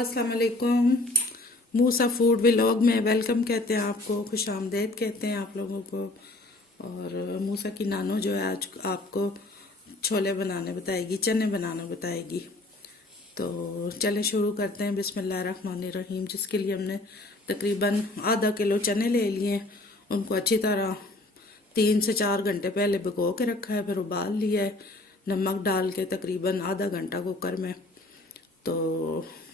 अस्सलाम वालेकुम। मूसा food vlog में वेलकम कहते हैं आपको, खुश आमदेद कहते हैं आप लोगों को। और मूसा की नानो जो है आज आपको छोले बनाने बताएगी, चने बनाना बताएगी। तो चलें शुरू करते हैं। बिस्मिल्लाहिर्रहमानिर्रहीम। जिसके लिए हमने तकरीबन आधा किलो चने ले लिए। उनको अच्छी तरह 3 से 4 घंटे पहले भिगो के रखा है, फिर उबाल लिया है नमक डाल के तकरीबन आधा घंटा कुकर में। तो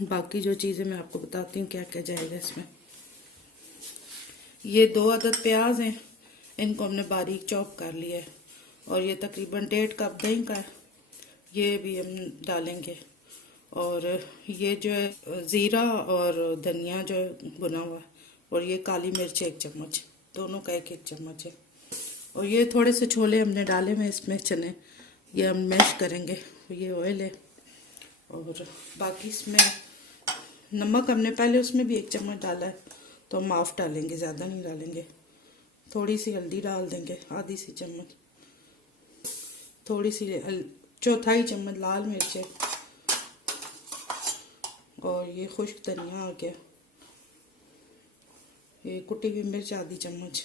बाकी जो चीज़ें मैं आपको बताती हूँ क्या क्या जाएगा इसमें। ये 2 अदद प्याज हैं, इनको हमने बारीक चॉप कर लिया है। और ये तकरीबन 1.5 कप दही का है, ये भी हम डालेंगे। और ये जो है ज़ीरा और धनिया जो है भुना हुआ है। और ये काली मिर्च 1 चम्मच, दोनों का 1-1 चम्मच है। और ये थोड़े से छोले हमने डाले हुए इसमें, चने ये हम मैश करेंगे। ये ऑयल है। और बाकी इसमें नमक हमने पहले उसमें भी 1 चम्मच डाला है, तो हम हाफ डालेंगे, ज़्यादा नहीं डालेंगे। थोड़ी सी हल्दी डाल देंगे, आधी सी चम्मच। थोड़ी सी 1/4 चम्मच लाल मिर्च है। और ये खुश्क धनिया आ गया। ये कुटी हुई मिर्च आधी चम्मच।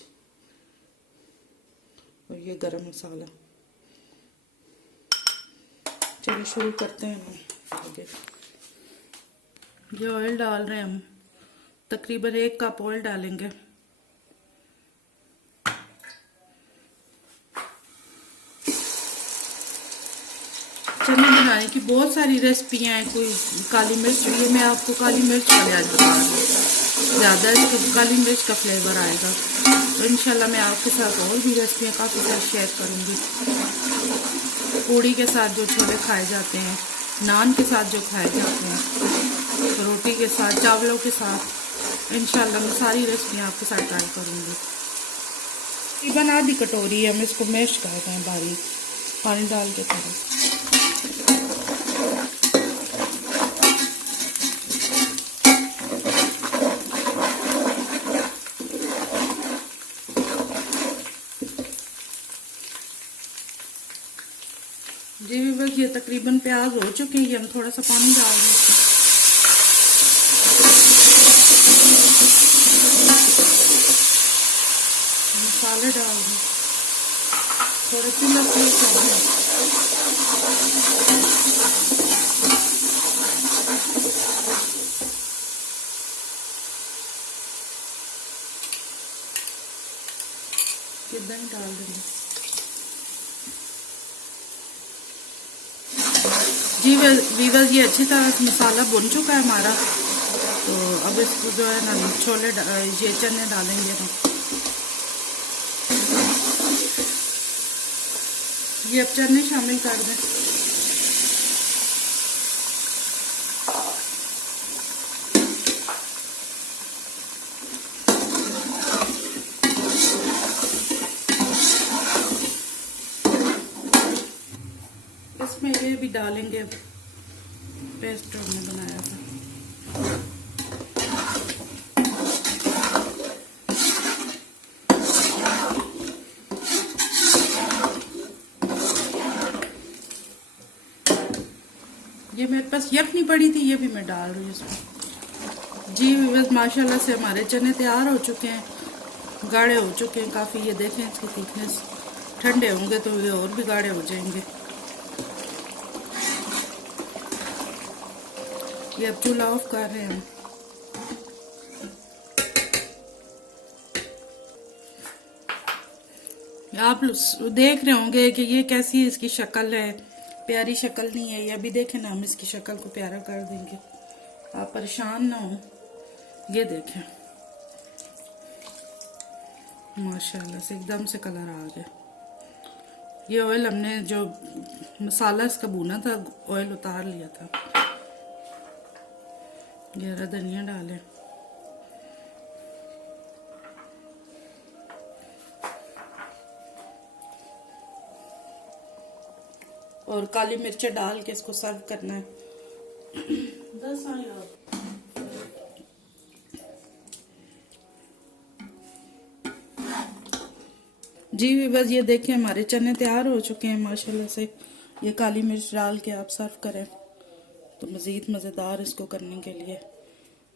और ये गरम मसाला। चलिए शुरू करते हैं आगे। ये ऑयल डाल रहे हैं हम, तकरीबन 1 कप ऑयल डालेंगे। चने बनाने की बहुत सारी रेसिपियाँ हैं। कोई काली मिर्च, ये मैं आपको काली मिर्च वाले आज बता रही हूँ, ज़्यादा काली मिर्च का फ्लेवर आएगा। तो इंशाल्लाह मैं आपके साथ और भी रेसिपियाँ काफ़ी सारी शेयर करूँगी। पूड़ी के साथ जो छोले खाए जाते हैं, नान के साथ जो खाए जाते हैं, रोटी के साथ, चावलों के साथ, इंशाल्लाह मैं सारी रेसिपियाँ आपके साथ ट्राई करूँगी। तकरीबन आधी कटोरी हम इसको मैश करते हैं बारीक, पानी डाल के थोड़ा। जी बस ये तकरीबन प्याज हो चुके हैं, हम थोड़ा सा पानी डाल दें। मसाले डाल दें, थोड़े चूल्हा तेज कर दें। दही डाल देंगे। जी वीवर्स, ये अच्छी तरह से मसाला भुन चुका है हमारा। तो अब इसको जो है ना छोले ये चने डालेंगे हम। ये अब चने शामिल कर दें। इसमें ये भी डालेंगे पेस्ट हमने बनाया था। ये मेरे पास यखनी पड़ी थी, ये भी मैं डाल रही हूँ इसमें। जी बस माशाल्लाह से हमारे चने तैयार हो चुके हैं, गाढ़े हो चुके हैं काफ़ी। ये देखें इसकी थिकनेस, ठंडे होंगे तो ये और भी गाढ़े हो जाएंगे। ये अब चूल्हा ऑफ कर रहे हैं हम। आप देख रहे होंगे कि ये कैसी इसकी शक्ल है, प्यारी शक्ल नहीं है ये। अभी देखें ना, हम इसकी शक्ल को प्यारा कर देंगे, आप परेशान ना हो। ये देखें माशाल्लाह से एकदम से कलर आ गया। ये ऑयल हमने जो मसाला इसका भुना था, ऑयल उतार लिया था। ये धनिया डालें। और काली मिर्चें डाल के इसको सर्व करना है। जी बस ये देखें हमारे चने तैयार हो चुके हैं माशाल्लाह से। ये काली मिर्च डाल के आप सर्व करें तो मज़ीद मज़ेदार इसको करने के लिए।